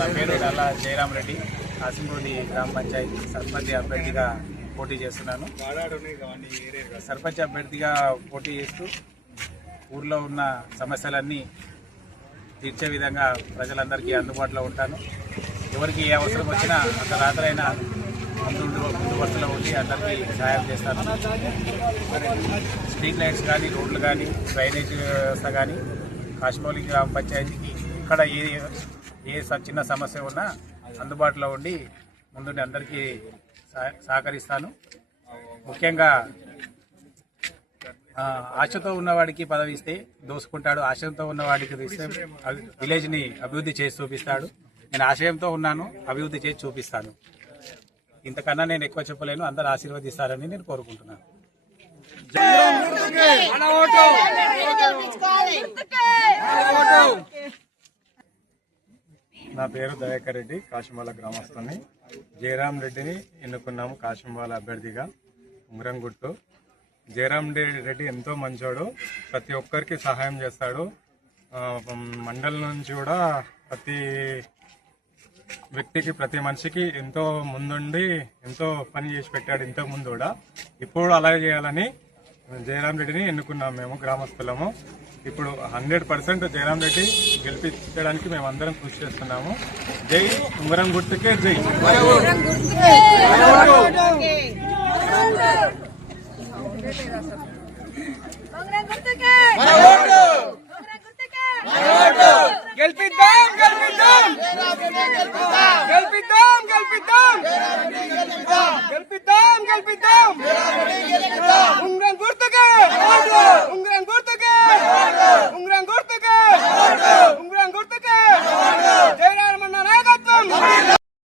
నా పేరు నల్ల జయరామ్ రెడ్డి కాసింపూడి గ్రామ పంచాయతీ సర్పంచ్ అభ్యర్థిగా పోటీ చేస్తున్నాను. సర్పంచ్ అభ్యర్థిగా పోటీ చేస్తూ ఊర్లో ఉన్న సమస్యలన్నీ తీర్చే విధంగా ప్రజలందరికీ అందుబాటులో ఉంటాను. ఎవరికి ఏ అవసరం వచ్చినా అంత రాత్రైనా ముందు ముందు వరుసలో ఉండి అందరికీ సహాయం చేస్తాను. స్ట్రీట్ లైట్స్ కానీ రోడ్లు కానీ డ్రైనేజ్ వ్యవస్థ కానీ కాశ్మౌలి గ్రామ పంచాయతీకి ఇక్కడ ఏ ఏ స- చిన్న సమస్య ఉన్నా అందుబాటులో ఉండి ముందుండి అందరికీ సహ- సహకరిస్తాను. ముఖ్యంగా ఆశతో ఉన్నవాడికి పదవి ఇస్తే దోసుకుంటాడు. ఆశయంతో ఉన్నవాడికి ఇస్తే విలేజ్ని అభివృద్ధి చేసి చూపిస్తాడు. నేను ఆశయంతో ఉన్నాను అభివృద్ధి చేసి చూపిస్తాను. ఇంతకన్నా నేను ఎక్కువ చెప్పలేను. అందరు ఆశీర్వదిస్తారని నేను కోరుకుంటున్నాను. నా పేరు దయాకర్ రెడ్డి కాశంబాల గ్రామస్తుని. జయరాం రెడ్డిని ఎన్నుకున్నాము కాశంబాల అభ్యర్థిగా ఉంగరం గుట్టు జయరాం రెడ్డి ఎంతో మంచోడు ప్రతి ఒక్కరికి సహాయం చేస్తాడు. మండలం నుంచి కూడా ప్రతి వ్యక్తికి ప్రతి మనిషికి ఎంతో ముందుండి ఎంతో పని చేసి పెట్టాడు ఇంతకు ముందు కూడా. ఇప్పుడు అలాగే చేయాలని జయరాం రెడ్డిని ఎన్నుకున్నాం మేము గ్రామస్తులము ఇప్పుడు హండ్రెడ్ పర్సెంట్ జయరాం రెడ్డి గెలిపించడానికి మేము అందరం కృషి చేస్తున్నాము. జై ఉంగరం గుర్తుకే జై. గెలిపిద్దాం గెలిపిద్దాం. గెలిపిద్దాం గెలిపిద్దాం. గెలిపిద్దాం గెలిపిద్దాం.